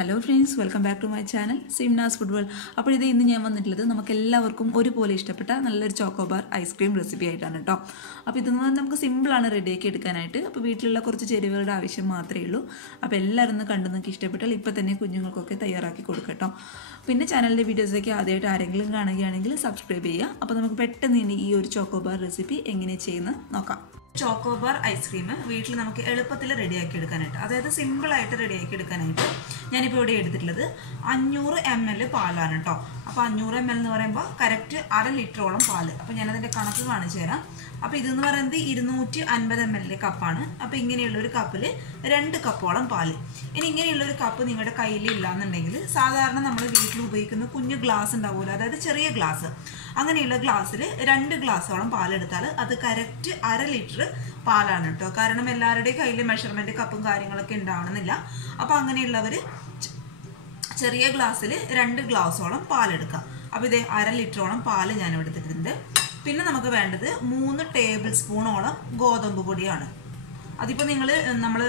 Hello friends, welcome back to my channel Simnas football. അപ്പോൾ ഇത് ഇന്ന് ഞാൻ വന്നിട്ടുള്ളത് നമുക്ക് എല്ലാവർക്കും ഒരുപോലെ ഇഷ്ടപ്പെട്ട നല്ലൊരു ചോക്കോബാർ ഐസ്ക്രീം റെസിപ്പി ആയിട്ടാണ് കേട്ടോ. അപ്പോൾ ഇതെന്ന് പറഞ്ഞാൽ നമുക്ക് സിമ്പിളാണ് റെഡിയാക്കി എടുക്കാനായിട്ട്. അപ്പോൾ വീട്ടിലുള്ള കുറച്ച് ചേരുവകളുടെ ആവശ്യം മാത്രമേ ഉള്ളൂ. അപ്പോൾ എല്ലാവരും ഒന്ന് കണ്ടു നിങ്ങൾക്ക് ഇഷ്ടപ്പെട്ടാൽ ഇപ്പോൾ തന്നെ കുഞ്ഞുങ്ങൾക്കൊക്കെ തയ്യാറാക്കി കൊടുക്കട്ടോ. പിന്നെ ചാനലിൻ്റെ വീഡിയോസൊക്കെ ആദ്യമായിട്ട് ആരെങ്കിലും കാണുകയാണെങ്കിൽ സബ്സ്ക്രൈബ് ചെയ്യുക. അപ്പോൾ നമുക്ക് പെട്ടെന്ന് ഇനി ഈ ഒരു ചോക്കോബാർ റെസിപ്പി എങ്ങനെ ചെയ്യുന്നത് നോക്കാം. ചോക്കോബാർ ഐസ്ക്രീം വീട്ടിൽ നമുക്ക് എളുപ്പത്തിൽ റെഡിയാക്കി എടുക്കാനായിട്ട്, അതായത് സിമ്പിളായിട്ട് റെഡിയാക്കി എടുക്കാനായിട്ട് ഞാനിപ്പോൾ ഇവിടെ എടുത്തിട്ടുള്ളത് 500 ml പാലാണ് കേട്ടോ. അപ്പോൾ 500 ml എന്ന് പറയുമ്പോൾ കറക്റ്റ് 1/2 ലിറ്ററോളം പാല്. അപ്പോൾ ഞാനതിൻ്റെ കണക്ക് കാണിച്ചു തരാം. അപ്പോൾ ഇതെന്ന് പറയുന്നത് 250 ml കപ്പാണ്. അപ്പോൾ ഇങ്ങനെയുള്ളൊരു കപ്പിൽ 2 കപ്പോളം പാല്. ഇനി ഇങ്ങനെയുള്ളൊരു കപ്പ് നിങ്ങളുടെ കയ്യിൽ ഇല്ലാന്നുണ്ടെങ്കിൽ സാധാരണ നമ്മൾ വീട്ടിൽ ഉപയോഗിക്കുന്ന കുഞ്ഞു ഗ്ലാസ് ഉണ്ടാവുമല്ലോ, അതായത് ചെറിയ ഗ്ലാസ്, അങ്ങനെയുള്ള ഗ്ലാസ്സിൽ 2 ഗ്ലാസോളം പാലെടുത്താൽ അത് കറക്റ്റ് 1/2 ലിറ്റർ പാലാണ് കേട്ടോ. കാരണം എല്ലാവരുടെയും കയ്യിൽ മെഷർമെൻറ്റ് കപ്പും കാര്യങ്ങളൊക്കെ ഉണ്ടാവണമെന്നില്ല. അപ്പോൾ അങ്ങനെയുള്ളവർ ചെറിയ ഗ്ലാസ്സിൽ 2 ഗ്ലാസോളം പാലെടുക്കുക. അപ്പോൾ ഇത് 1/2 ലിറ്ററോളം പാല് ഞാൻ എടുത്തിട്ടുണ്ട്. പിന്നെ നമുക്ക് വേണ്ടത് 3 ടേബിൾ സ്പൂണോളം ഗോതമ്പ് പൊടിയാണ്. അതിപ്പോൾ നമ്മൾ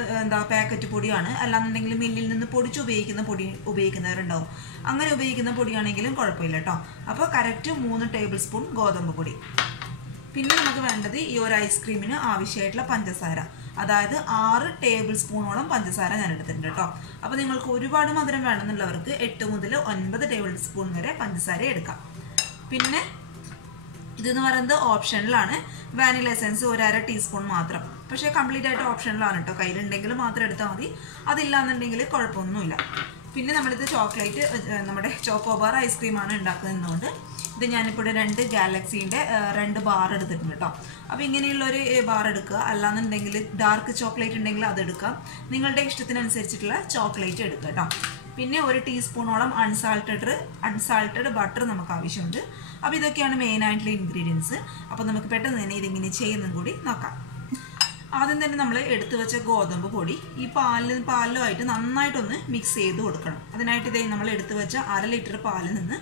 പാക്കറ്റ് പൊടിയാണ്, അല്ലാന്നുണ്ടെങ്കിൽ മില്ലിൽ നിന്ന് പൊടിച്ച് ഉപയോഗിക്കുന്ന പൊടി ഉപയോഗിക്കുന്നവരുണ്ടാവും. അങ്ങനെ ഉപയോഗിക്കുന്ന പൊടിയാണെങ്കിലും കുഴപ്പമില്ല കേട്ടോ. അപ്പോൾ കറക്റ്റ് 3 ടേബിൾ സ്പൂൺ ഗോതമ്പ് പൊടി. പിന്നെ നമുക്ക് വേണ്ടത് ഈ ഒരു ഐസ്ക്രീമിന് ആവശ്യമായിട്ടുള്ള പഞ്ചസാര, അതായത് 6 ടേബിൾ സ്പൂണോളം പഞ്ചസാര ഞാൻ എടുത്തിട്ടുണ്ട് കേട്ടോ. അപ്പോൾ നിങ്ങൾക്ക് ഒരുപാട് മധുരം വേണമെന്നുള്ളവർക്ക് 8 മുതൽ 9 ടേബിൾ സ്പൂൺ വരെ പഞ്ചസാര എടുക്കാം. പിന്നെ ഇതെന്ന് പറയുന്നത് ഓപ്ഷനിലാണ്. വാനില എസൻസ് 1/2 ടീസ്പൂൺ മാത്രം. പക്ഷേ കംപ്ലീറ്റ് ആയിട്ട് ഓപ്ഷനിലാണ് കേട്ടോ. കയ്യിലുണ്ടെങ്കിൽ മാത്രം എടുത്താൽ മതി, അതില്ലാന്നുണ്ടെങ്കിൽ കുഴപ്പമൊന്നുമില്ല. പിന്നെ നമ്മളിത് നമ്മുടെ ചോക്കോബാർ ഐസ്ക്രീമാണ് ഉണ്ടാക്കുന്നതുകൊണ്ട് ഇത് ഞാനിപ്പോൾ 2 ഗാലക്സീൻ്റെ 2 ബാർ എടുത്തിട്ടുണ്ട് കേട്ടോ. അപ്പോൾ ഇങ്ങനെയുള്ളൊരു ബാർ എടുക്കുക, അല്ലാന്നുണ്ടെങ്കിൽ ഡാർക്ക് ചോക്ലേറ്റ് ഉണ്ടെങ്കിൽ അതെടുക്കാം. നിങ്ങളുടെ ഇഷ്ടത്തിനനുസരിച്ചിട്ടുള്ള ചോക്ലേറ്റ് എടുക്കുക കേട്ടോ. പിന്നെ 1 ടീസ്പൂണോളം അൺസാൾട്ടഡ് ബട്ടർ നമുക്ക് ആവശ്യമുണ്ട്. അപ്പോൾ ഇതൊക്കെയാണ് മെയിനായിട്ടുള്ള ഇൻഗ്രീഡിയൻസ്. അപ്പോൾ നമുക്ക് പെട്ടെന്ന് തന്നെ ഇതിങ്ങനെ ചെയ്യുന്നതും കൂടി നോക്കാം. ആദ്യം തന്നെ നമ്മൾ എടുത്തു വെച്ച ഗോതമ്പ് പൊടി ഈ പാലുമായിട്ട് നന്നായിട്ടൊന്ന് മിക്സ് ചെയ്ത് കൊടുക്കണം. അതിനായിട്ട് ഇതേ നമ്മൾ എടുത്തു വെച്ച 1/2 ലിറ്റർ പാലിൽ നിന്ന്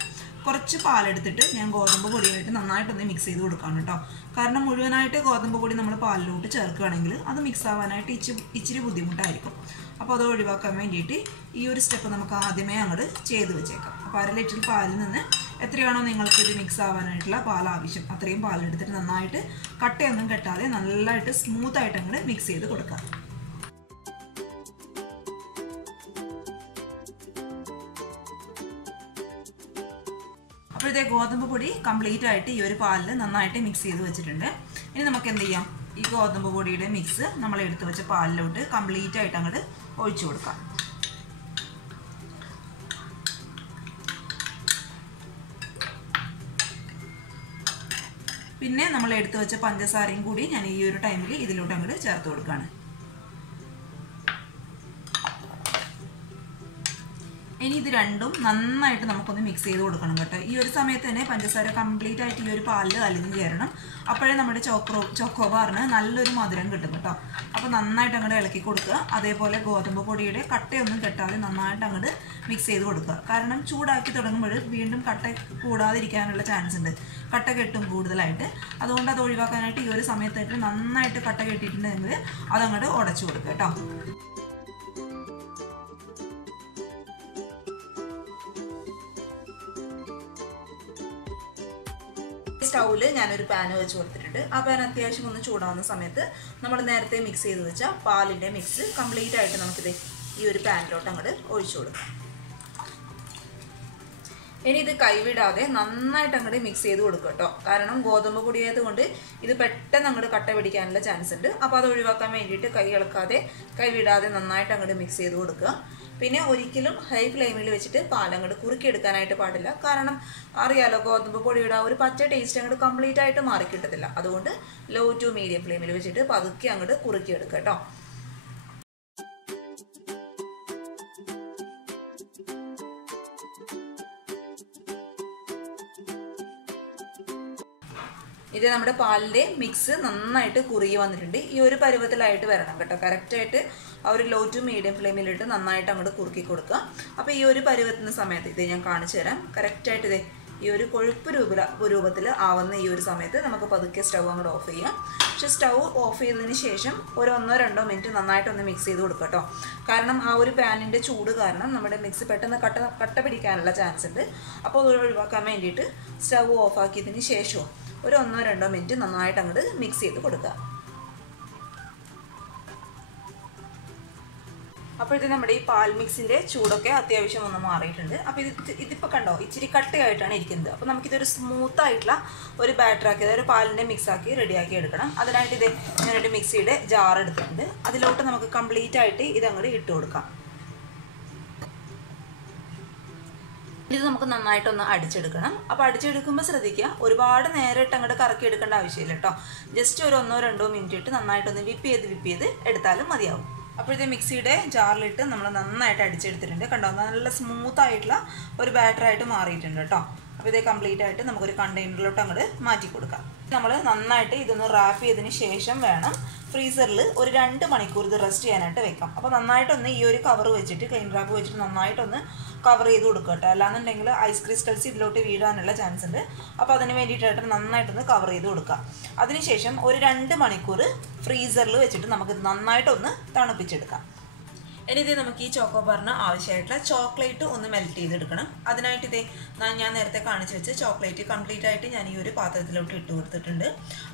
കുറച്ച് പാലെടുത്തിട്ട് ഞാൻ ഗോതമ്പ് പൊടിയായിട്ട് നന്നായിട്ടൊന്ന് മിക്സ് ചെയ്ത് കൊടുക്കണം കേട്ടോ. കാരണം മുഴുവനായിട്ട് ഗോതമ്പ് പൊടി നമ്മൾ പാലിലോട്ട് ചേർക്കുകയാണെങ്കിൽ അത് മിക്സ് ആവാനായിട്ട് ഇച്ചിരി ബുദ്ധിമുട്ടായിരിക്കും. അപ്പോൾ അത് ഒഴിവാക്കാൻ വേണ്ടിയിട്ട് ഈ ഒരു സ്റ്റെപ്പ് നമുക്ക് ആദ്യമേ അങ്ങോട്ട് ചെയ്ത് വെച്ചേക്കാം. അപ്പോൾ 1/2 ലിറ്റർ പാലിൽ നിന്ന് എത്രയാണോ നിങ്ങൾക്ക് ഇത് മിക്സ് ആവാനായിട്ടുള്ള പാൽ ആവശ്യം അത്രയും പാലെടുത്തിട്ട് നന്നായിട്ട് കട്ടയൊന്നും കെട്ടാതെ നല്ലതായിട്ട് സ്മൂത്തായിട്ട് അങ്ങോട്ട് മിക്സ് ചെയ്ത് കൊടുക്കാം. അപ്പോൾ ഇതേ ഗോതമ്പ് പൊടി കംപ്ലീറ്റ് ആയിട്ട് ഈ ഒരു പാലിൽ നന്നായിട്ട് മിക്സ് ചെയ്ത് വെച്ചിട്ടുണ്ട്. ഇനി നമുക്ക് എന്ത് ചെയ്യാം, ഈ ഗോതമ്പ് പൊടിയുടെ മിക്സ് നമ്മൾ എടുത്തു വെച്ച പാലിലോട്ട് കംപ്ലീറ്റ് ആയിട്ട് അങ്ങോട്ട് ഒഴിച്ചു കൊടുക്കാം. പിന്നെ നമ്മൾ എടുത്തു വെച്ച പഞ്ചസാരയും കൂടി ഞാൻ ഈ ഒരു ടൈമിൽ ഇതിലോട്ട് അങ്ങോട്ട് ചേർത്ത് കൊടുക്കുകയാണ്. ഇനി ഇത് രണ്ടും നന്നായിട്ട് നമുക്കൊന്ന് മിക്സ് ചെയ്ത് കൊടുക്കണം കേട്ടോ. ഈ ഒരു സമയത്ത് തന്നെ പഞ്ചസാര കംപ്ലീറ്റ് ആയിട്ട് ഈ ഒരു പാലിൽ അലിഞ്ഞ് ചേരണം. അപ്പോഴേ നമ്മുടെ ചോക്കോബാറിന് നല്ലൊരു മധുരം കിട്ടും കേട്ടോ. അപ്പോൾ നന്നായിട്ട് അങ്ങോട്ട് ഇളക്കി കൊടുക്കുക. അതേപോലെ ഗോതമ്പ് പൊടിയുടെ കട്ടയൊന്നും കെട്ടാതെ നന്നായിട്ട് അങ്ങോട്ട് മിക്സ് ചെയ്ത് കൊടുക്കുക. കാരണം ചൂടാക്കി തുടങ്ങുമ്പോൾ വീണ്ടും കട്ട കൂടാതിരിക്കാനുള്ള ചാൻസ് ഉണ്ട്, കട്ട കെട്ടും കൂടുതലായിട്ട്. അതുകൊണ്ട് അത് ഒഴിവാക്കാനായിട്ട് ഈ ഒരു സമയത്തായിട്ട് നന്നായിട്ട് കട്ട കെട്ടിയിട്ടുണ്ടെങ്കിൽ അതങ്ങോട്ട് ഉടച്ചു കൊടുക്കുക കേട്ടോ. സ്റ്റൗവിൽ ഞാനൊരു പാൻ വെച്ച് കൊടുത്തിട്ടുണ്ട്. ആ പാൻ അത്യാവശ്യം ഒന്ന് ചൂടാവുന്ന സമയത്ത് നമ്മൾ നേരത്തെ മിക്സ് ചെയ്ത് വെച്ച പാലിൻ്റെ മിക്സ് കംപ്ലീറ്റ് ആയിട്ട് നമുക്കിത് ഈ ഒരു പാനിലോട്ട് അങ്ങോട്ട് ഒഴിച്ചു കൊടുക്കാം. ഇനി ഇത് കൈവിടാതെ നന്നായിട്ട് അങ്ങോട്ട് മിക്സ് ചെയ്ത് കൊടുക്കുക കേട്ടോ. കാരണം ഗോതമ്പ് പൊടിയായത് കൊണ്ട് ഇത് പെട്ടെന്ന് അങ്ങോട്ട് കട്ട പിടിക്കാനുള്ള ചാൻസ് ഉണ്ട്. അപ്പോൾ അത് ഒഴിവാക്കാൻ വേണ്ടിയിട്ട് കൈ ഇളക്കാതെ കൈവിടാതെ നന്നായിട്ട് അങ്ങോട്ട് മിക്സ് ചെയ്ത് കൊടുക്കുക. പിന്നെ ഒരിക്കലും ഹൈ ഫ്ലെയിമിൽ വെച്ചിട്ട് പാലങ്ങോട്ട് കുറുക്കിയെടുക്കാനായിട്ട് പാടില്ല. കാരണം അറിയാലോ, ഗോതമ്പ് പൊടിയുടെ ഒരു പച്ച ടേസ്റ്റ് അങ്ങോട്ട് കംപ്ലീറ്റ് ആയിട്ട് മാറിക്കിട്ടത്തില്ല. അതുകൊണ്ട് ലോ ടു മീഡിയം ഫ്ലെയിമിൽ വെച്ചിട്ട് പതുക്കെ അങ്ങോട്ട് കുറുക്കിയെടുക്കുക കേട്ടോ. ഇത് നമ്മുടെ പാലിൻ്റെ മിക്സ് നന്നായിട്ട് കുറുകി വന്നിട്ടുണ്ട്. ഈ ഒരു പരുവത്തിലായിട്ട് വരണം കേട്ടോ. കറക്റ്റായിട്ട് ആ ഒരു ലോ ടു മീഡിയം ഫ്ലെയിമിലിട്ട് നന്നായിട്ട് അങ്ങോട്ട് കുറുക്കി കൊടുക്കുക. അപ്പോൾ ഈ ഒരു പരുവത്തിന് സമയത്ത് ഇത് ഞാൻ കാണിച്ചു തരാം. കറക്റ്റായിട്ട് ഇതേ ഈ ഒരു കൊഴുപ്പ് രൂപത്തിൽ ആവുന്ന ഈ ഒരു സമയത്ത് നമുക്ക് പതുക്കെ സ്റ്റൗ അങ്ങോട്ട് ഓഫ് ചെയ്യാം. പക്ഷേ സ്റ്റൗ ഓഫ് ചെയ്തതിന് ശേഷം ഒരു 1-2 മിനിറ്റ് നന്നായിട്ടൊന്ന് മിക്സ് ചെയ്ത് കൊടുക്കുക കേട്ടോ. കാരണം ആ ഒരു പാനിൻ്റെ ചൂട് കാരണം നമ്മുടെ മിക്സ് പെട്ടെന്ന് കട്ട പിടിക്കാനുള്ള ചാൻസ് ഉണ്ട്. അപ്പോൾ അത് ഒഴിവാക്കാൻ വേണ്ടിയിട്ട് സ്റ്റൗ ഓഫ് ആക്കിയതിന് ശേഷവും ഒരു 1-2 മിനിറ്റ് നന്നായിട്ട് അങ്ങോട്ട് മിക്സ് ചെയ്ത് കൊടുക്കുക. അപ്പോഴത്തെ നമ്മുടെ ഈ പാൽ മിക്സിൻ്റെ ചൂടൊക്കെ അത്യാവശ്യം ഒന്ന് മാറിയിട്ടുണ്ട്. അപ്പോൾ ഇതിപ്പോൾ കണ്ടോ ഇച്ചിരി കട്ടയായിട്ടാണ് ഇരിക്കുന്നത്. അപ്പോൾ നമുക്കിതൊരു സ്മൂത്തായിട്ടുള്ള ഒരു ബാറ്ററാക്കി, അതായത് പാലിൻ്റെ മിക്സാക്കി റെഡിയാക്കി എടുക്കണം. അതിനായിട്ട് ഇത് ഞാനൊരു മിക്സിയുടെ ജാർ എടുത്തിട്ടുണ്ട്. അതിലോട്ട് നമുക്ക് കംപ്ലീറ്റ് ആയിട്ട് ഇതങ്ങോട്ട് ഇട്ട് കൊടുക്കാം. ഇത് നമുക്ക് നന്നായിട്ടൊന്ന് അടിച്ചെടുക്കണം. അപ്പോൾ അടിച്ചെടുക്കുമ്പോൾ ശ്രദ്ധിക്കുക, ഒരുപാട് നേരിട്ട് അങ്ങോട്ട് കറക്കി എടുക്കേണ്ട ആവശ്യമില്ല കേട്ടോ. ജസ്റ്റ് ഒരു 1-2 മിനിറ്റ് ഇട്ട് നന്നായിട്ടൊന്ന് വിപ്പ് ചെയ്ത് എടുത്താലും മതിയാവും. അപ്പോഴത്തെ മിക്സിയുടെ ജാറിലിട്ട് നമ്മൾ നന്നായിട്ട് അടിച്ചെടുത്തിട്ടുണ്ട്. കണ്ടോ, നല്ല സ്മൂത്തായിട്ടുള്ള ഒരു ബാറ്ററായിട്ട് മാറിയിട്ടുണ്ട് കേട്ടോ. അപ്പോൾ ഇത് കംപ്ലീറ്റ് ആയിട്ട് നമുക്കൊരു കണ്ടെയ്നറിലോട്ട് അങ്ങോട്ട് മാറ്റി കൊടുക്കാം. നമ്മൾ നന്നായിട്ട് ഇതൊന്ന് റാപ്പ് ചെയ്തതിന് ശേഷം വേണം ഫ്രീസറിൽ ഒരു 2 മണിക്കൂർ ഇത് റെസ്റ്റ് ചെയ്യാനായിട്ട് വെക്കാം. അപ്പോൾ നന്നായിട്ടൊന്ന് ഈ ഒരു കവർ വെച്ചിട്ട്, ക്ലീൻ റാപ്പ് വെച്ചിട്ട് നന്നായിട്ടൊന്ന് കവർ ചെയ്ത് കൊടുക്കുക കേട്ടോ. അല്ലാന്നുണ്ടെങ്കിൽ ഐസ് ക്രിസ്റ്റൽസ് ഇതിലോട്ട് വീഴാനുള്ള ചാൻസ് ഉണ്ട്. അപ്പോൾ അതിന് വേണ്ടിയിട്ടായിട്ട് നന്നായിട്ടൊന്ന് കവർ ചെയ്ത് കൊടുക്കുക. അതിനുശേഷം ഒരു 2 മണിക്കൂർ ഫ്രീസറിൽ വെച്ചിട്ട് നമുക്കിത് നന്നായിട്ടൊന്ന് തണുപ്പിച്ചെടുക്കാം. ഇനി ഇത് നമുക്ക് ഈ ചോക്കോബാറിന് ആവശ്യമായിട്ടുള്ള ചോക്ലേറ്റ് ഒന്ന് മെൽറ്റ് ചെയ്തെടുക്കണം. അതിനായിട്ട് ഇതേ ഞാൻ നേരത്തെ കാണിച്ചു വെച്ച് ചോക്ലേറ്റ് കംപ്ലീറ്റ് ആയിട്ട് ഞാൻ ഈ ഒരു പാത്രത്തിലോട്ട് ഇട്ട് കൊടുത്തിട്ടുണ്ട്.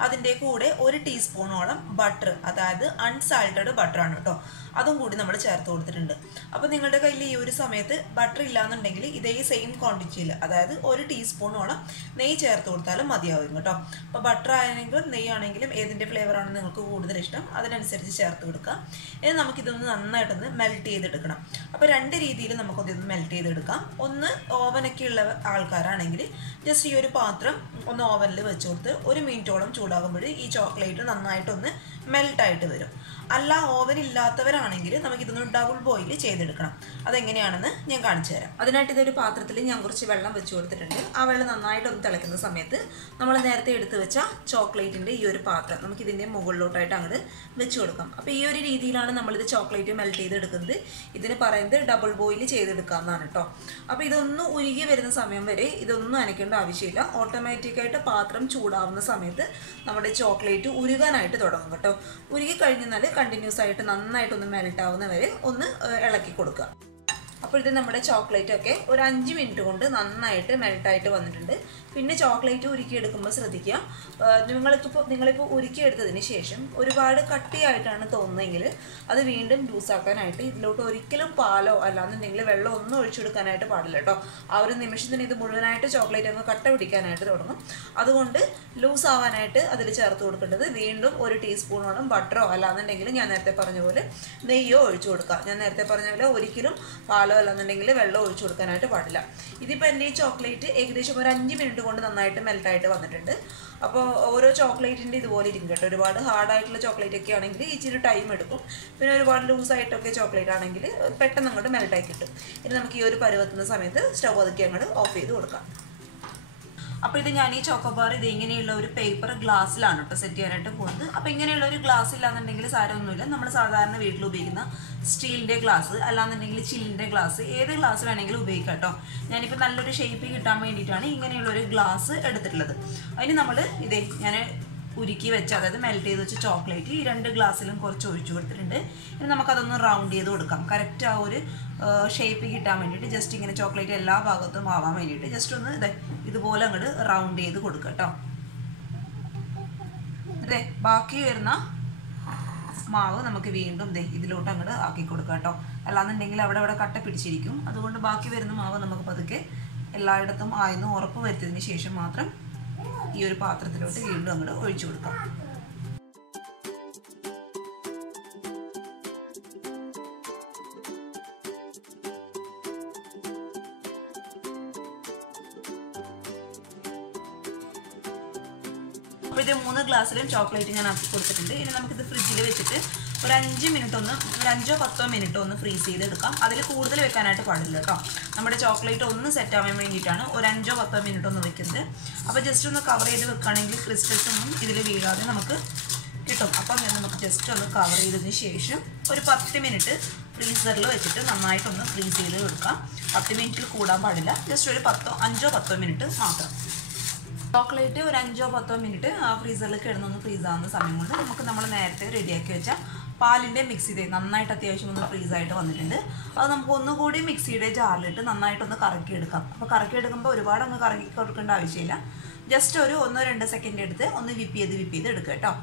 അതിൻ്റെ കൂടെ 1 ടീസ്പൂണോളം ബട്ടർ, അതായത് അൺസാൾട്ടഡ് ബട്ടറാണ് കേട്ടോ, അതും കൂടി നമ്മൾ ചേർത്ത് കൊടുത്തിട്ടുണ്ട്. അപ്പോൾ നിങ്ങളുടെ കയ്യിൽ ഈ ഒരു സമയത്ത് ബട്ടർ ഇല്ലാന്നുണ്ടെങ്കിൽ ഇതേ സെയിം ക്വാണ്ടിറ്റിയിൽ, അതായത് 1 ടീസ്പൂണോളം നെയ്യ് ചേർത്ത് കൊടുത്താലും മതിയാവും കേട്ടോ. അപ്പോൾ ബട്ടർ ആണെങ്കിലും നെയ്യാണെങ്കിലും ഏതിൻ്റെ ഫ്ലേവറാണ് നിങ്ങൾക്ക് കൂടുതൽ ഇഷ്ടം അതിനനുസരിച്ച് ചേർത്ത് കൊടുക്കുക. ഇനി നമുക്കിതൊന്ന് നന്നായിട്ടൊന്ന് മെൽറ്റ് ചെയ്തെടുക്കണം. അപ്പോൾ 2 രീതിയിൽ നമുക്കതൊന്ന് മെൽറ്റ് ചെയ്തെടുക്കാം. ഒന്ന് ഓവനൊക്കെ ഉള്ള ആൾക്കാരാണെങ്കിൽ ജസ്റ്റ് ഈ ഒരു പാത്രം ഒന്ന് ഓവനിൽ വെച്ച് കൊടുത്ത് 1 മിനിറ്റോളം ചൂടാകുമ്പോൾ ഈ ചോക്ലേറ്റ് നന്നായിട്ടൊന്ന് മെൽട്ടായിട്ട് വരും. അല്ല ഓവൻ ഇല്ലാത്തവരാണെങ്കിൽ നമുക്കിതൊന്ന് ഡബിൾ ബോയിൽ ചെയ്തെടുക്കണം. അതെങ്ങനെയാണെന്ന് ഞാൻ കാണിച്ചു തരാം. അതിനായിട്ട് ഇതൊരു പാത്രത്തിൽ ഞാൻ കുറച്ച് വെള്ളം വെച്ച് കൊടുത്തിട്ടുണ്ട്. ആ വെള്ളം നന്നായിട്ടൊന്ന് തിളയ്ക്കുന്ന സമയത്ത് നമ്മൾ നേരത്തെ എടുത്ത് വെച്ച ചോക്ലേറ്റിൻ്റെ ഈ ഒരു പാത്രം നമുക്കിതിൻ്റെ മുകളിലോട്ടായിട്ട് അങ്ങോട്ട് വെച്ച് കൊടുക്കാം. അപ്പോൾ ഈ ഒരു രീതിയിലാണ് നമ്മളിത് ചോക്ലേറ്റ് മെൽറ്റ് ചെയ്തെടുക്കുന്നത്. ഇതിന് പറയുന്നത് ഡബിൾ ബോയിൽ ചെയ്തെടുക്കാമെന്നാണ് കേട്ടോ. അപ്പോൾ ഇതൊന്ന് ഉരുകി വരുന്ന സമയം വരെ ഇതൊന്നും അനക്കേണ്ട ആവശ്യമില്ല. ഓട്ടോമാറ്റിക്കായിട്ട് പാത്രം ചൂടാവുന്ന സമയത്ത് നമ്മുടെ ചോക്ലേറ്റ് ഉരുകാനായിട്ട് തുടങ്ങും കേട്ടോ. ഉരുകി കഴിഞ്ഞാൽ കണ്ടിന്യൂസ് ആയിട്ട് നന്നായിട്ടൊന്ന് മെൽറ്റ് ആവുന്നവരെ ഒന്ന് ഇളക്കി കൊടുക്കുക. അപ്പോൾ ഇത് നമ്മുടെ ചോക്ലേറ്റ് ഒക്കെ ഒരു 5 മിനിറ്റ് കൊണ്ട് നന്നായിട്ട് മെൽട്ടായിട്ട് വന്നിട്ടുണ്ട്. പിന്നെ ചോക്ലേറ്റ് ഉരുക്കിയെടുക്കുമ്പോൾ ശ്രദ്ധിക്കുക, നിങ്ങളിപ്പോൾ ഉരുക്കിയെടുത്തതിന് ശേഷം ഒരുപാട് കട്ടിയായിട്ടാണ് തോന്നുന്നതെങ്കിൽ അത് വീണ്ടും ലൂസാക്കാനായിട്ട് ഇതിലോട്ട് ഒരിക്കലും പാലോ അല്ലാന്നുണ്ടെങ്കിൽ വെള്ളം ഒന്നും ഒഴിച്ചെടുക്കാനായിട്ട് പാടില്ല കേട്ടോ. ആ ഒരു നിമിഷത്തിന് ഇത് മുഴുവനായിട്ട് ചോക്ലേറ്റ് അങ്ങ് കട്ട പിടിക്കാനായിട്ട് തുടങ്ങും. അതുകൊണ്ട് ലൂസ് ആവാനായിട്ട് അതിൽ ചേർത്ത് കൊടുക്കേണ്ടത് വീണ്ടും 1 ടീസ്പൂണോളം ബട്ടറോ അല്ലാന്നുണ്ടെങ്കിൽ ഞാൻ നേരത്തെ പറഞ്ഞ പോലെ നെയ്യോ ഒഴിച്ചു കൊടുക്കുക. ഞാൻ നേരത്തെ പറഞ്ഞ പോലെ ഒരിക്കലും പാലോ അല്ലാന്നുണ്ടെങ്കിൽ വെള്ളം ഒഴിച്ചു കൊടുക്കാനായിട്ട് പാടില്ല. ഇതിപ്പോൾ എൻ്റെ ഈ ചോക്ലേറ്റ് ഏകദേശം ഒരു 5 മിനിറ്റ് കൊണ്ട് നന്നായിട്ട് മെൽട്ടായിട്ട് വന്നിട്ടുണ്ട്. അപ്പോൾ ഓരോ ചോക്ലേറ്റിൻ്റെ ഇതുപോലെ ഇരിക്കും കേട്ടോ. ഒരുപാട് ഹാർഡായിട്ടുള്ള ചോക്ലേറ്റ് ഒക്കെ ആണെങ്കിൽ ഇച്ചിരി ടൈം എടുക്കും. പിന്നെ ഒരുപാട് ലൂസായിട്ടൊക്കെ ചോക്ലേറ്റ് ആണെങ്കിൽ പെട്ടെന്ന് അങ്ങോട്ട് മെൽട്ടായി കിട്ടും. ഇനി നമുക്ക് ഈ ഒരു പരുവത്തുന്ന സമയത്ത് സ്റ്റൗ അതൊക്കെ അങ്ങോട്ട് ഓഫ് ചെയ്ത് കൊടുക്കാം. അപ്പോൾ ഇത് ഞാൻ ഈ ചോക്കോബാർ ഇത് ഇങ്ങനെയുള്ള ഒരു പേപ്പർ ഗ്ലാസ്സിലാണ് കേട്ടോ സെറ്റ് ചെയ്യാനായിട്ട് പോകുന്നത്. അപ്പോൾ ഇങ്ങനെയുള്ള ഒരു ഗ്ലാസ് ഇല്ലാന്നുണ്ടെങ്കിൽ സാരമൊന്നുമില്ല, നമ്മൾ സാധാരണ വീട്ടിൽ ഉപയോഗിക്കുന്ന സ്റ്റീലിൻ്റെ ഗ്ലാസ് അല്ലാന്നുണ്ടെങ്കിൽ ചില്ലിൻ്റെ ഗ്ലാസ്, ഏത് ഗ്ലാസ് വേണമെങ്കിലും ഉപയോഗിക്കാം കേട്ടോ. ഞാനിപ്പോൾ നല്ലൊരു ഷേപ്പ് കിട്ടാൻ വേണ്ടിയിട്ടാണ് ഇങ്ങനെയുള്ളൊരു ഗ്ലാസ് എടുത്തിട്ടുള്ളത്. അതിന് നമ്മൾ ഇതേ ഞാൻ ഉരുക്കി വെച്ച്, അതായത് മെൽറ്റ് ചെയ്ത് വെച്ച് ചോക്ലേറ്റ് ഈ 2 ഗ്ലാസ്സിലും കുറച്ച് ഒഴിച്ചു കൊടുത്തിട്ടുണ്ട്. ഇനി നമുക്കതൊന്ന് റൗണ്ട് ചെയ്ത് കൊടുക്കാം. കറക്റ്റ് ആ ഒരു ഷേപ്പ് കിട്ടാൻ വേണ്ടിയിട്ട് ജസ്റ്റ് ഇങ്ങനെ ചോക്ലേറ്റ് എല്ലാ ഭാഗത്തും ആവാൻ വേണ്ടിയിട്ട് ജസ്റ്റ് ഒന്ന് ഇതുപോലെ അങ്ങോട്ട് റൗണ്ട് ചെയ്ത് കൊടുക്കുക കേട്ടോ. അതെ, ബാക്കി വരുന്ന മാവ് നമുക്ക് വീണ്ടും ഇതിലോട്ട് അങ്ങോട്ട് ആക്കി കൊടുക്കുക കേട്ടോ. അല്ലാന്നുണ്ടെങ്കിൽ അവിടെ കട്ട പിടിച്ചിരിക്കും. അതുകൊണ്ട് ബാക്കി വരുന്ന മാവ് നമുക്ക് പതുക്കെ എല്ലായിടത്തും ആയെന്ന് ഉറപ്പ് വരുത്തിയതിന് ശേഷം മാത്രം ഈ ഒരു പാത്രത്തിലോട്ട് വീണ്ടും അങ്ങോട്ട് ഒഴിച്ചു കൊടുക്കാം. അപ്പോൾ ഇത് 3 ഗ്ലാസ്സിലും ചോക്ലേറ്റ് ഞാൻ ആക്കി കൊടുത്തിട്ടുണ്ട്. ഇനി നമുക്കിത് ഫ്രിഡ്ജിൽ വെച്ചിട്ട് ഒരു 5 മിനിറ്റ് ഒന്ന്, ഒരു 5-10 മിനിറ്റ് ഒന്ന് ഫ്രീസ് ചെയ്തെടുക്കാം. അതിൽ കൂടുതൽ വെക്കാനായിട്ട് പാടില്ല കേട്ടോ. നമ്മുടെ ചോക്ലേറ്റ് ഒന്ന് സെറ്റ് ആവാൻ വേണ്ടിയിട്ടാണ് ഒരു 5-10 മിനിറ്റ് ഒന്ന് വെക്കുന്നത്. അപ്പോൾ ജസ്റ്റ് ഒന്ന് കവർ ചെയ്ത് വെക്കുകയാണെങ്കിൽ ക്രിസ്റ്റൽസ് ഒന്നും ഇതിൽ വീഴാതെ നമുക്ക് കിട്ടും. അപ്പം നമുക്ക് ജസ്റ്റ് ഒന്ന് കവർ ചെയ്തതിന് ശേഷം ഒരു 10 മിനിറ്റ് ഫ്രീസറിൽ വെച്ചിട്ട് നന്നായിട്ടൊന്ന് ഫ്രീസ് ചെയ്ത് കൊടുക്കാം. 10 മിനിറ്റിൽ കൂടാൻ പാടില്ല, ജസ്റ്റ് ഒരു 5-10 മിനിറ്റ് മാത്രം. ചോക്ലേറ്റ് ഒരു 5-10 മിനിറ്റ് ഫ്രീസറിൽ കിടന്നൊന്ന് ഫ്രീസ് ആവുന്ന സമയം കൊണ്ട് നമുക്ക് നമ്മൾ നേരത്തെ റെഡിയാക്കി വെച്ച പാലിൻ്റെ മിക്സ് ചെയ്ത് നന്നായിട്ട് അത്യാവശ്യം ഒന്ന് ഫ്രീസായിട്ട് വന്നിട്ടുണ്ട്. അത് നമുക്ക് ഒന്നുകൂടി മിക്സിയുടെ ജാറിലിട്ട് നന്നായിട്ടൊന്ന് കറക്കിയെടുക്കാം. അപ്പോൾ കറക്കിയെടുക്കുമ്പോൾ ഒരുപാട് ഒന്ന് കറക്കി കൊടുക്കേണ്ട ആവശ്യമില്ല, ജസ്റ്റ് ഒരു 1-2 സെക്കൻഡ് എടുത്ത് ഒന്ന് വിപ്പ് ചെയ്ത് എടുക്കുക കേട്ടോ.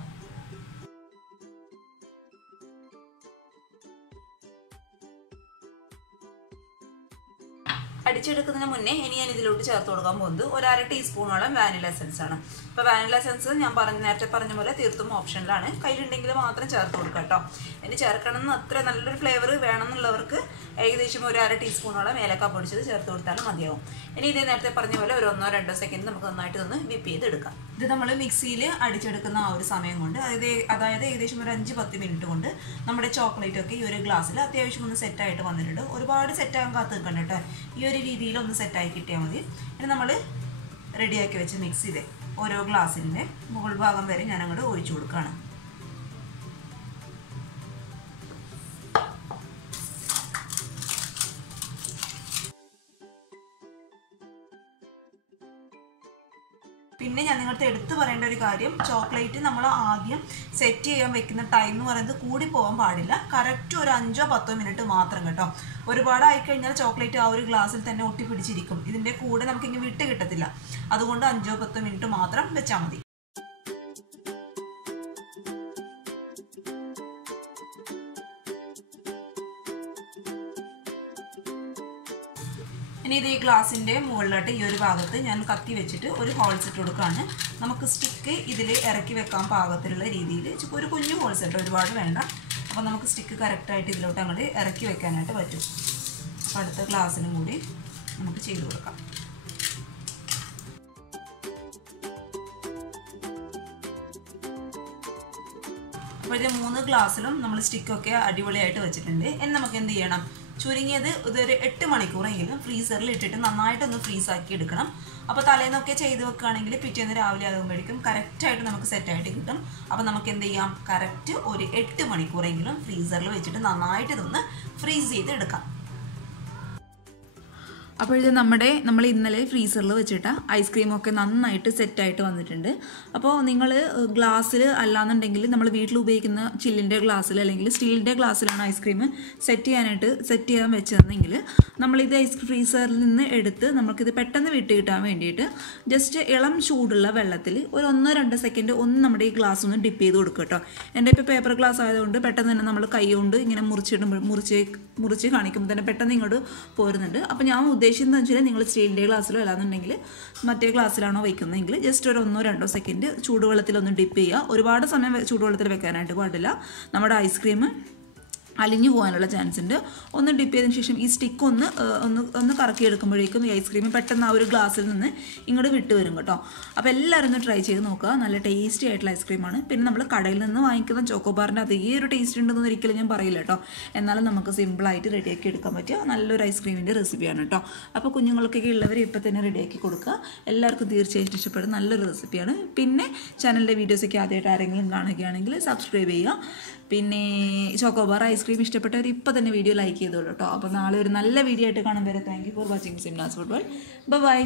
അടിച്ചെടുക്കുന്നതിന് മുന്നേ ഇനി ഞാൻ ഇതിലോട്ട് ചേർത്ത് കൊടുക്കാൻ പോകുന്നത് 1/2 ടീസ്പൂണോളം വാനില എസൻസ് ആണ്. അപ്പോൾ വാനില എസൻസ് ഞാൻ നേരത്തെ പറഞ്ഞ പോലെ തീർത്തും ഓപ്ഷനിലാണ്, കയ്യിലുണ്ടെങ്കിൽ മാത്രം ചേർത്ത് കൊടുക്കുക കേട്ടോ. ഇനി ചേർക്കണമെന്ന് അത്ര നല്ലൊരു ഫ്ലേവർ വേണമെന്നുള്ളവർക്ക് ഏകദേശം 1/2 ടീസ്പൂണോളം ഏലക്ക പൊടിച്ചത് ചേർത്ത് കൊടുത്താലും മതിയാവും. ഇനി ഇത് നേരത്തെ പറഞ്ഞ പോലെ ഒരു 1-2 സെക്കൻഡ് നമുക്ക് നന്നായിട്ട് ഒന്ന് വിപ്പ് ചെയ്തെടുക്കാം. ഇത് നമ്മൾ മിക്സിയിൽ അടിച്ചെടുക്കുന്ന ആ ഒരു സമയം കൊണ്ട് അതായത് ഏകദേശം ഒരു 5-10 മിനിറ്റ് കൊണ്ട് നമ്മുടെ ചോക്ലേറ്റ് ഒക്കെ ഈ ഒരു ഗ്ലാസ്സിൽ അത്യാവശ്യം ഒന്ന് സെറ്റായിട്ട് വന്നിട്ടുണ്ട്. ഒരുപാട് സെറ്റാകാൻ കാത്ത് നിൽക്കണ്ട കേട്ടോ, ഈ ഒരു രീതിയിൽ ഒന്ന് സെറ്റായി കിട്ടിയാൽ മതി. ഇനി നമ്മൾ റെഡിയാക്കി വെച്ച് മിക്സ് ചെയ്ത് ഓരോ ഗ്ലാസ്സിൻ്റെ മുകൾ ഭാഗം വരെ ഞാൻ അങ്ങോട്ട് ഒഴിച്ചു കൊടുക്കുകയാണ്. പിന്നെ ഞാൻ നിങ്ങൾക്ക് എടുത്തു പറയേണ്ട ഒരു കാര്യം, ചോക്ലേറ്റ് നമ്മൾ ആദ്യം സെറ്റ് ചെയ്യാൻ വെക്കുന്ന ടൈം എന്ന് പറയുന്നത് കൂടി പോകാൻ പാടില്ല. കറക്റ്റ് ഒരു 5-10 മിനിറ്റ് മാത്രം കേട്ടോ. ഒരുപാട് ആയിക്കഴിഞ്ഞാൽ ചോക്ലേറ്റ് ആ ഒരു ഗ്ലാസ്സിൽ തന്നെ ഒട്ടിപ്പിടിച്ചിരിക്കും, ഇതിൻ്റെ കൂടെ നമുക്കിങ്ങ് വിട്ട് കിട്ടത്തില്ല. അതുകൊണ്ട് 5-10 മിനിറ്റ് മാത്രം വെച്ചാൽ മതി. ഇനി ഇത് ഈ ഗ്ലാസിൻ്റെ മുകളിലോട്ട് ഈ ഒരു ഭാഗത്ത് ഞാൻ കത്തി വെച്ചിട്ട് ഒരു ഹോൾസ് ഇട്ട് കൊടുക്കുകയാണ്. നമുക്ക് സ്റ്റിക്ക് ഇതിൽ ഇറക്കി വെക്കാൻ പാകത്തിലുള്ള രീതിയിൽ ഒരു കുഞ്ഞു ഹോൾസ് ഇട്ട്, ഒരുപാട് വേണ്ട. അപ്പോൾ നമുക്ക് സ്റ്റിക്ക് കറക്റ്റായിട്ട് ഇതിലോട്ട് അങ്ങോട്ട് ഇറക്കി വെക്കാനായിട്ട് പറ്റും. അപ്പോൾ അടുത്ത ഗ്ലാസ്സിനും കൂടി നമുക്ക് ചെയ്ത് കൊടുക്കാം. അപ്പോൾ ഇത് 3 ഗ്ലാസ്സിലും നമ്മൾ സ്റ്റിക്കൊക്കെ അടിപൊളിയായിട്ട് വെച്ചിട്ടുണ്ട്. ഇനി നമുക്ക് എന്ത് ചെയ്യണം, ചുരുങ്ങിയത് ഇതൊരു 8 മണിക്കൂറെങ്കിലും ഫ്രീസറിൽ ഇട്ടിട്ട് നന്നായിട്ടൊന്ന് ഫ്രീസാക്കി എടുക്കണം. അപ്പോൾ തലേന്നൊക്കെ ചെയ്ത് വെക്കുകയാണെങ്കിൽ പിറ്റേന്ന് രാവിലെ ആകുമ്പോഴേക്കും കറക്റ്റായിട്ട് നമുക്ക് സെറ്റായിട്ട് കിട്ടും. അപ്പോൾ നമുക്ക് എന്ത് ചെയ്യാം, കറക്റ്റ് ഒരു 8 മണിക്കൂറെങ്കിലും ഫ്രീസറിൽ വെച്ചിട്ട് നന്നായിട്ട് ഇതൊന്ന് ഫ്രീസ് ചെയ്ത് എടുക്കാം. അപ്പോൾ ഇത് നമ്മൾ ഇന്നലെ ഫ്രീസറിൽ വെച്ചിട്ട് ഐസ്ക്രീമൊക്കെ നന്നായിട്ട് സെറ്റായിട്ട് വന്നിട്ടുണ്ട്. അപ്പോൾ നിങ്ങൾ ഗ്ലാസ്സിൽ അല്ലാന്നുണ്ടെങ്കിൽ നമ്മൾ വീട്ടിൽ ഉപയോഗിക്കുന്ന ചില്ലിൻ്റെ ഗ്ലാസ്സിൽ അല്ലെങ്കിൽ സ്റ്റീലിൻ്റെ ഗ്ലാസ്സിലാണ് ഐസ്ക്രീം സെറ്റ് ചെയ്യാൻ വെച്ചതെങ്കിൽ നമ്മളിത് ഫ്രീസറിൽ നിന്ന് എടുത്ത് നമുക്കിത് പെട്ടെന്ന് വിട്ട് കിട്ടാൻ വേണ്ടിയിട്ട് ജസ്റ്റ് ഇളം ചൂടുള്ള വെള്ളത്തിൽ ഒരു 1-2 സെക്കൻഡ് ഒന്ന് നമ്മുടെ ഈ ഗ്ലാസ് ഒന്ന് ഡിപ്പ് ചെയ്ത് കൊടുക്കുക കേട്ടോ. എൻ്റെ ഇപ്പോൾ പേപ്പർ ഗ്ലാസ് ആയതുകൊണ്ട് പെട്ടെന്ന് തന്നെ നമ്മൾ കൈ കൊണ്ട് ഇങ്ങനെ മുറിച്ച് കാണിക്കുമ്പോൾ തന്നെ പെട്ടെന്ന് ഇങ്ങോട്ട് പോരുന്നുണ്ട്. അപ്പോൾ ഞാൻ ഉദ്ദേശിക്കുന്നത് വെച്ചാൽ നിങ്ങൾ സ്റ്റീലിൻ്റെ ഗ്ലാസ്സിലോ അല്ലാന്നുണ്ടെങ്കിൽ മറ്റേ ഗ്ലാസ്സിലാണോ വയ്ക്കുന്നതെങ്കിൽ ജസ്റ്റ് ഒരു 1-2 സെക്കൻഡ് ചൂടുവെള്ളത്തിലൊന്ന് ഡിപ്പ് ചെയ്യുക. ഒരുപാട് സമയം ചൂടുവെള്ളത്തിൽ വെക്കാനായിട്ട് പാടില്ല, നമ്മുടെ ഐസ്ക്രീം അലിഞ്ഞു പോകാനുള്ള ചാൻസ് ഉണ്ട്. ഒന്ന് ഡിപ്പ് ചെയ്തതിന് ശേഷം ഈ സ്റ്റിക്ക് ഒന്ന് കറക്കിയെടുക്കുമ്പോഴേക്കും ഈ ഐസ്ക്രീം പെട്ടെന്ന് ആ ഒരു ഗ്ലാസ്സിൽ നിന്ന് ഇങ്ങോട്ട് വിട്ട് വരും കേട്ടോ. അപ്പോൾ എല്ലാവരും ഒന്ന് ട്രൈ ചെയ്ത് നോക്കുക, നല്ല ടേസ്റ്റി ആയിട്ടുള്ള ഐസ്ക്രീമാണ്. പിന്നെ നമ്മൾ കടയിൽ നിന്ന് വാങ്ങിക്കുന്ന ചോക്കോബാറിൻ്റെ അതേ ഒരു ടേസ്റ്റ് ഉണ്ടെന്ന് ഒരിക്കലും ഞാൻ പറയില്ല കേട്ടോ. എന്നാലും നമുക്ക് സിമ്പിളായിട്ട് റെഡിയാക്കി എടുക്കാൻ പറ്റിയ നല്ലൊരു ഐസ്ക്രീമിൻ്റെ റെസിപ്പിയാണ് കേട്ടോ. അപ്പോൾ കുഞ്ഞുങ്ങൾക്കൊക്കെ ഉള്ളവർ ഇപ്പോൾ തന്നെ റെഡിയാക്കി കൊടുക്കുക, എല്ലാവർക്കും തീർച്ചയായിട്ടും ഇഷ്ടപ്പെടുന്ന നല്ലൊരു റെസിപ്പിയാണ്. പിന്നെ ചാനലിൻ്റെ വീഡിയോസൊക്കെ ആദ്യമായിട്ട് ആരെങ്കിലും കാണുകയാണെങ്കിൽ സബ്സ്ക്രൈബ് ചെയ്യുക. പിന്നെ ചോക്കോബാർ ഐസ്ക്രീം ഇഷ്ടപ്പെട്ടവർ ഇപ്പോൾ തന്നെ വീഡിയോ ലൈക്ക് ചെയ്തോളൂ കേട്ടോ. അപ്പോൾ നാളെ ഒരു നല്ല വീഡിയോ ആയിട്ട് കാണാൻ വരെ. Thank you for watching Simnas football. By.